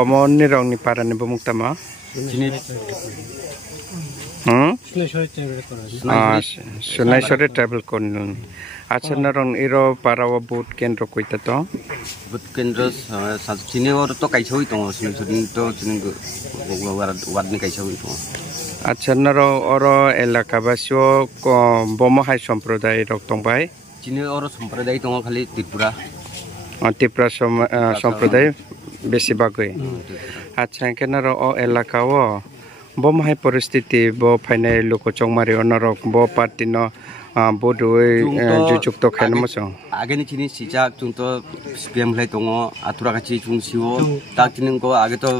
অমনি রংনি পারানি বমুক্তামা সুনাইসরে ট্রাভেল করনুন আচ্ছা নারং ইরো পারাও বুট কেন্দ্র কইতা তো বুট কেন্দ্র চিনি ওর তো কাইছাই দङ সুনাইসরি তো চিনি ওয়ার্ডনি কাইছাই দङ আচ্ছা নারো অর এলাকাবাসীও বমহাই সম্প্রদায় রক দংবাই চিনি ওর সম্প্রদায় দङ খালি ত্রিপুরা ত্রিপুরা সম্প্রদায় বেশিরভাগই আচ্ছা এখানে ও এলাকাও বমহাই পরিস্থিতি ব ফাইনাল লোক চংমারি অনরক ব পার্টি ন বডুই যুক্ত খাইনমসং আগেনি চিনি সিজাক जों তো স্পিএম লাই দङ আতুরা কাছি जों সিও তা চিনি को आगे तो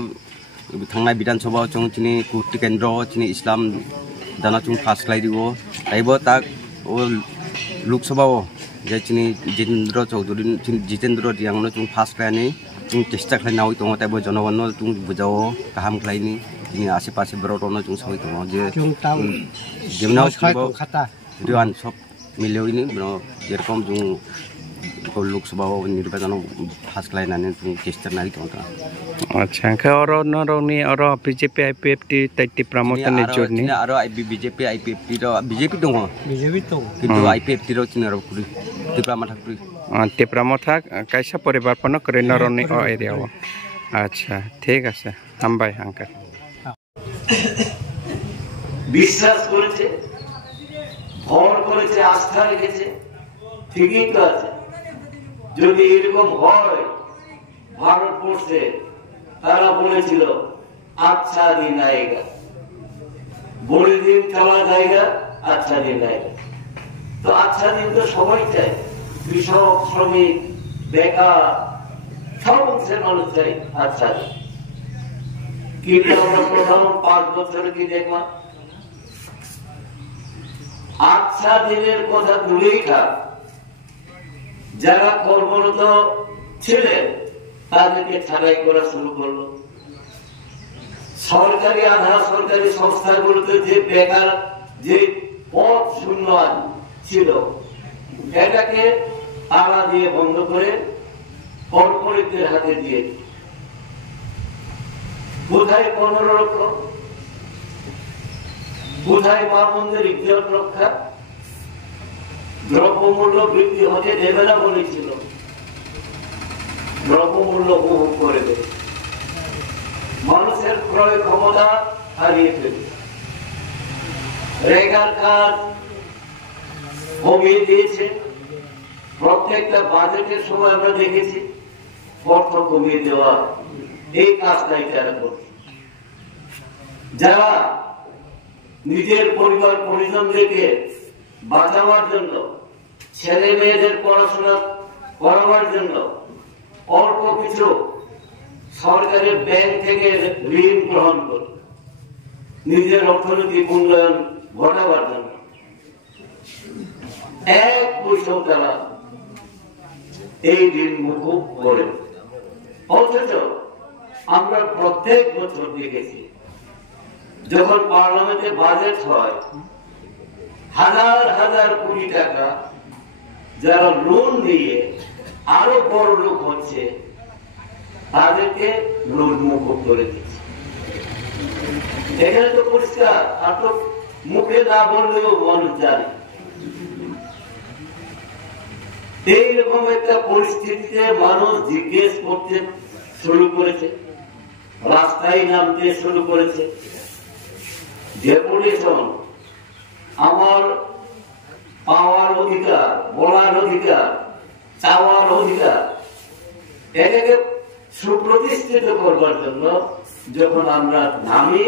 थांनाय विधानसभा जों चिनि कुर्ति केन्द्र चिनि इस्लाम दाना जों पास लाई दिगो ताइबो ता ओ लोकसभा जे चिनि जितेन्द्र दियांगनो जों पास लायनि जों चेष्टा खालामनाय दङ ताइबो जनगणनो जों बुजाव गाहाम खालायनि जोंनि आसे पासे बर'नो जों सावै दङ जे जेमनाव खाता रिवान सब मिलियनि जेरकम जों लोकसभा निर्वाचन पास लायनानै जों चेष्टा नाय दङ अच्छा खा और नरनि और बीजेपी आईपीएफटी तैति प्रमोशन जर्नी और बीजेपी आईपीएफटी रो बीजेपी दङ किन्तु आईपीएफटी रो चिनारो कुरि टिप्रा माथा कायसा परिवर्तन करे नरनि ओ एरियाव अच्छा ठीक আছে হামবাই আঙ্কেল বিশ্বাস করেছে ভর করেছে আস্থা রেখেছে ঠিকই তো আছে যদি এরকম হয় ভারতবর্ষে তারা বলেছিল আচ্ছা দিন আয়েগা বড় দিন চলা যায়গা আচ্ছা দিন আয়েগা তো আচ্ছা দিন তো সবাই চায় কৃষক শ্রমিক বেকার সব অংশের মানুষ চাই আচ্ছা দিন কিন্তু আমরা প্রথম 5 বছরে কি দেখলাম আচ্ছা দিনের কথা দূরেই থাক যারা কর্মরত ছিলেন তাদেরকে ছাড়াই করা শুরু করলো সরকারি আধা সরকারি সংস্থাগুলোতে যে বেকার যে পদ শূন্য ছিল এটাকে তালা দিয়ে বন্ধ করে কর্পোরেটদের হাতে দিয়ে কোথায় কর্মরক্ষক কোথায় মা মন্দির ইজ্জত রক্ষা দ্রব্যমূল্য বৃদ্ধি হতে দেবে না বলেছিল দ্রব্যমূল্য উপভোগ করে দেবে মানুষের ক্রয় ক্ষমতা হারিয়ে ফেলবে রেগার কাজ কমিয়ে দিয়েছে প্রত্যেকটা বাজেটের সময় আমরা দেখেছি অর্থ কমিয়ে দেওয়া এই কাজটাই তারা করছে যারা নিজের পরিবার পরিজনদেরকে বাঁচাবার জন্য ছেলে মেয়েদের পড়াশোনা করাবার জন্য অল্প কিছু সরকারের ব্যাংক থেকে ঋণ গ্রহণ করে নিজের অর্থনৈতিক উন্নয়ন ঘটাবার জন্য এক পয়সাও তারা এই ঋণ মুকুব করে অথচ আমরা প্রত্যেক বছর দেখেছি যখন পার্লামেন্টে বাজেট হয় হাজার হাজার কোটি টাকা যারা লোন দিয়ে আরো বড় লোক হচ্ছে তাদেরকে লোন মুকুব করে দিচ্ছে এখানে তো পরিষ্কার আর তো মুখে না বললেও মানুষ জানে এইরকম একটা পরিস্থিতিতে মানুষ জিজ্ঞেস করতে শুরু করেছে রাস্তায় নামতে শুরু করেছে ডেপুটেশন আমার পাওয়ার অধিকার বলার অধিকার চাওয়ার অধিকার এটাকে সুপ্রতিষ্ঠিত করবার জন্য যখন আমরা নামি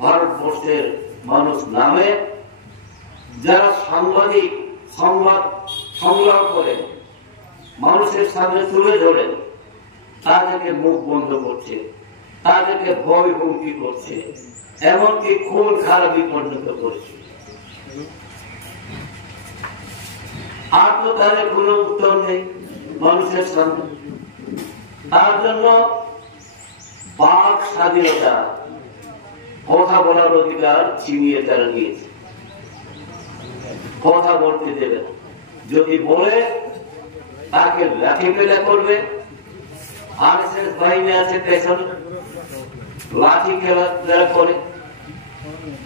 ভারতবর্ষের মানুষ নামে যারা সাংবাদিক সংবাদ সংগ্রহ করে মানুষের সামনে তুলে ধরেন তাদেরকে মুখ বন্ধ করছে তাদেরকে ভয় হুমকি করছে এমনকি খুন খারাপি পর্যন্ত করছে আর তো তাদের কোনো উত্তর নেই মানুষের সামনে তার জন্য বাক স্বাধীনতা কথা বলার অধিকার ছিনিয়ে তারা নিয়েছে কথা বলতে দেবে না যদি বলে তাকে লাঠি পেটা করবে আরএসএস বাহিনী আছে পেছনে লাঠি খেলা করে,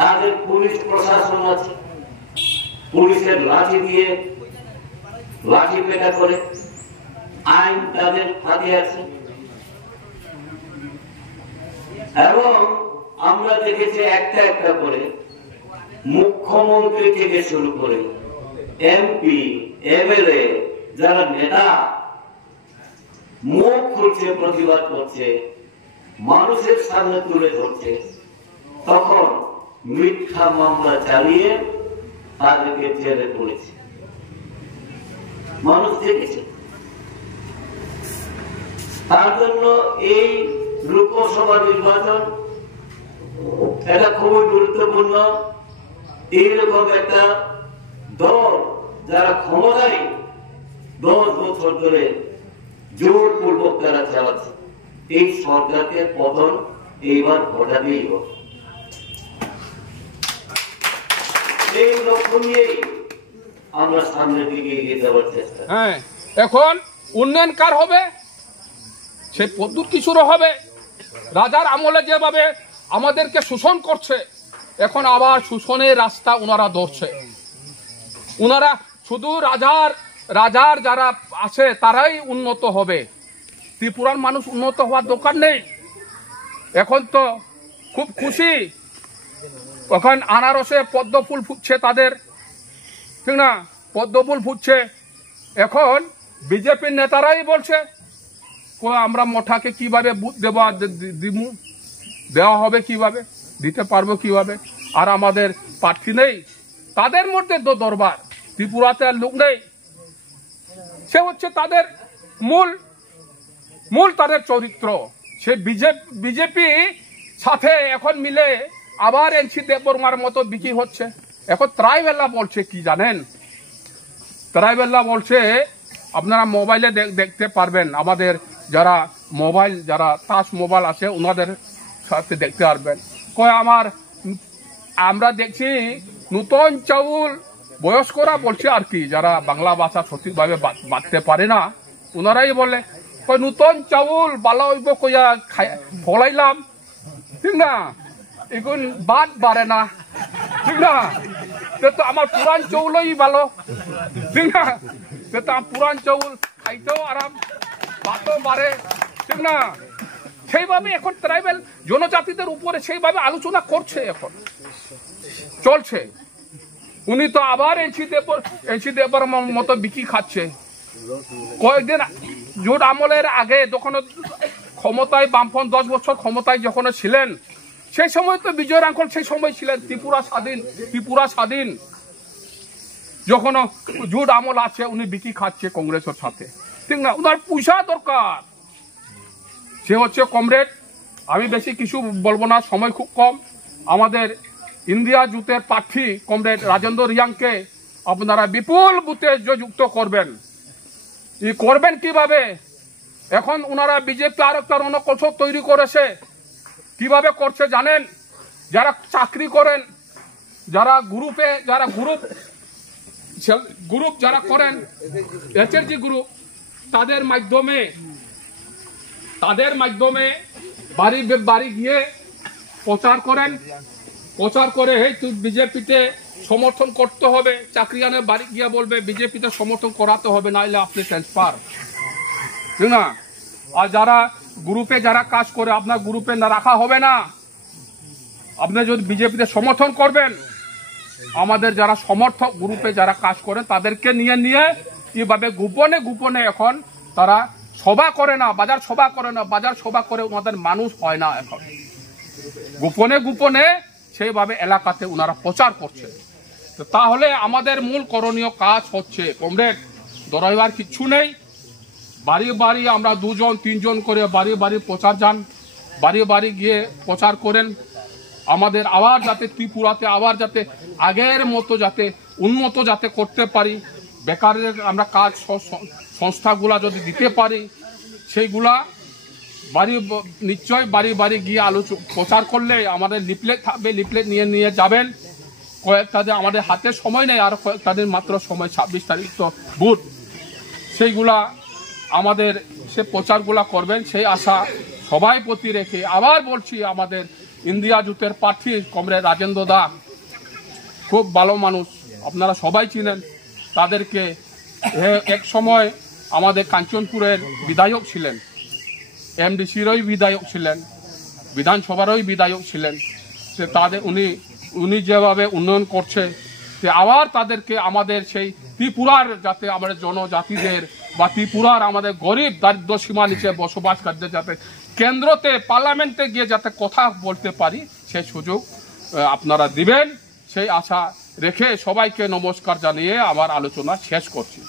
তাদের পুলিশ প্রশাসন আছে, পুলিশের লাঠি দিয়ে লাঠি পেটা করে, আইন তাদের হাতে আছে। এবং আমরা দেখেছি একটা একটা করে মুখ্যমন্ত্রী থেকে শুরু করে এমপি, এমএলএ, যারা নেতা মুখ খুলছে, প্রতিবাদ করছে, মানুষের সামনে তুলে ধরছে, তখন মিথ্যা মামলা চালিয়ে তাদেরকে জেলে পড়েছে। মানুষ দেখেছে। তার জন্য এই লোকসভা নির্বাচন এটা খুবই গুরুত্বপূর্ণ। এইরকম একটা দল যারা ক্ষমতায় 10 বছর ধরে জোরপূর্বক তারা চালাচ্ছে, এই সরকারকে পতন এইবার ঘটাতেই হবে। এই লক্ষ্য নিয়েই আমরা সামনের দিকে এগিয়ে যাওয়ার চেষ্টা। হ্যাঁ, এখন উন্নয়ন কার হবে? সেই পদ্ধতি শুরু হবে। রাজার আমলে যেভাবে আমাদেরকে শোষণ করছে, এখন আবার শোষণের রাস্তা ওনারা ধরছে। ওনারা শুধু রাজার যারা আছে তারাই উন্নত হবে, ত্রিপুরার মানুষ উন্নত হওয়ার দরকার নেই। এখন তো খুব খুশি, এখন আনারসে পদ্ম ফুল ফুটছে তাদের, ঠিক না? পদ্ম ফুল ফুটছে। এখন বিজেপির নেতারাই বলছে আমরা মঠাকে কিভাবে বুথ দেওয়া হবে, কিভাবে দিতে পারবো, কিভাবে? আর আমাদের প্রার্থী নেই, তাদের মধ্যে তো দরবার, ত্রিপুরাতে আর লোক নেই। সে হচ্ছে তাদের মূল তাদের চরিত্র। সে বিজেপি সাথে এখন মিলে আবার এনসি দেববর্মার মতো বিক্রি হচ্ছে। এখন ত্রাইবেল্লা বলছে কি জানেন? ত্রাইবেল্লা বলছে, আপনারা মোবাইলে দেখতে পারবেন, আমাদের যারা টাচ মোবাইল আছে ওনাদের সাথে দেখতে পারবেন। কয় আমরা দেখছি নতুন চাউল, বয়স্করা বলছে আর কি, যারা বাংলা ভাষা সঠিকভাবে বাঁধতে পারে না, ওনারাই বলে কয় নতুন চাউল ভালো হইব কইয়া ফলাইলাম, ঠিক না? এখন বাদ বাড়ে না, ঠিক না? তো আমার পুরান চাউলই ভালো, ঠিক না? তো পুরান চাউল খাইতেও আরাম, বাতও বাড়ে, ঠিক না? সেইভাবে এখন ট্রাইবেল জনজাতিদের উপরে সেইভাবে আলোচনা করছে, এখন চলছে। উনি তো আবার এনসি দেবর মতো বিক্রি খাচ্ছে। কয়েকদিন জোট আমলের আগে যখন ক্ষমতায় বামফ্রন্ট 10 বছর ক্ষমতায় যখন ছিলেন, সেই সময় তো বিজয় রাঙ্কল সেই সময় ছিলেন, ত্রিপুরা স্বাধীন যখন জোট আমল আছে, উনি বিক্রি খাচ্ছে কংগ্রেসের সাথে, ঠিক না? ওনার পয়সা দরকার। সে হচ্ছে কমরেড, আমি বেশি কিছু বলবো না, সময় খুব কম। আমাদের ইন্ডিয়া জুটের প্রার্থী কমরেড রাজেন্দ্র রিয়াংকে আপনারা বিপুল বুথে যুক্ত করবেন। করবেন কিভাবে? এখন ওনারা বিজেপি আর একটা রণকৌশল তৈরি করেছে। কিভাবে করছে জানেন? যারা চাকরি করেন, যারা গ্রুপ যারা করেন, এসএসজি গ্রুপ, তাদের মাধ্যমে বাড়ি বাড়ি গিয়ে প্রচার করে হেই তুই বিজেপিতে সমর্থন করতে হবে। চাকরিয়ানের বাড়ি গিয়ে বলবে বিজেপিতে সমর্থন করাতে হবে, নাইলে আপনি ট্রান্সফার, ঠিক না? আর যারা গ্রুপে কাজ করে, আপনার গ্রুপে না রাখা হবে না। আপনি যদি বিজেপিতে সমর্থন করবেন, আমাদের যারা সমর্থক গ্রুপে যারা কাজ করেন তাদেরকে নিয়ে এইভাবে গোপনে এখন তারা সভা করে না, বাজার সভা করে ওনাদের মানুষ হয় না। এখন গোপনে সেইভাবে এলাকাতে ওনারা প্রচার করছে। তাহলে আমাদের মূল করণীয় কাজ হচ্ছে, কমরেড, দরাইবার কিচ্ছু নেই। বাড়ি আমরা 2-3 করে বাড়ি প্রচার যান, বাড়ি গিয়ে প্রচার করেন। আমাদের আবার যাতে ত্রিপুরাতে আবার যাতে আগের মতো যাতে উন্নত যাতে করতে পারি, বেকারের আমরা কাজ সংস্থাগুলা যদি দিতে পারি, সেইগুলা নিশ্চয় বাড়ি গিয়ে প্রচার করলে আমাদের লিফলেট থাকবে, লিফলেট নিয়ে যাবেন। কয়েকটা আমাদের হাতে সময় নেই, আর কয়েকটা দিন মাত্র সময়, 26 তারিখ তো বুথ, সেইগুলা আমাদের সে প্রচারগুলা করবেন, সেই আশা সবাই প্রতি রেখে আবার বলছি, আমাদের ইন্ডিয়া জুতের প্রার্থী কমরেড রাজেন্দ্র দা খুব ভালো মানুষ, আপনারা সবাই চিনেন তাদেরকে। এক সময় আমাদের কাঞ্চনপুরের বিধায়ক ছিলেন, এমডিসিরই বিধায়ক ছিলেন, বিধানসভারই বিধায়ক ছিলেন। সে তাদের উনি যেভাবে উন্নয়ন করছে, সে আবার তাদেরকে আমাদের সেই ত্রিপুরার যাতে আমাদের জনজাতিদের বা ত্রিপুরার আমাদের গরিব দারিদ্র সীমা নিচে বসবাসকারীদের যাতে কেন্দ্রতে পার্লামেন্টে গিয়ে যাতে কথা বলতে পারি, সেই সুযোগ আপনারা দিবেন, সেই আশা রেখে সবাইকে নমস্কার জানিয়ে আমার আলোচনা শেষ করছি।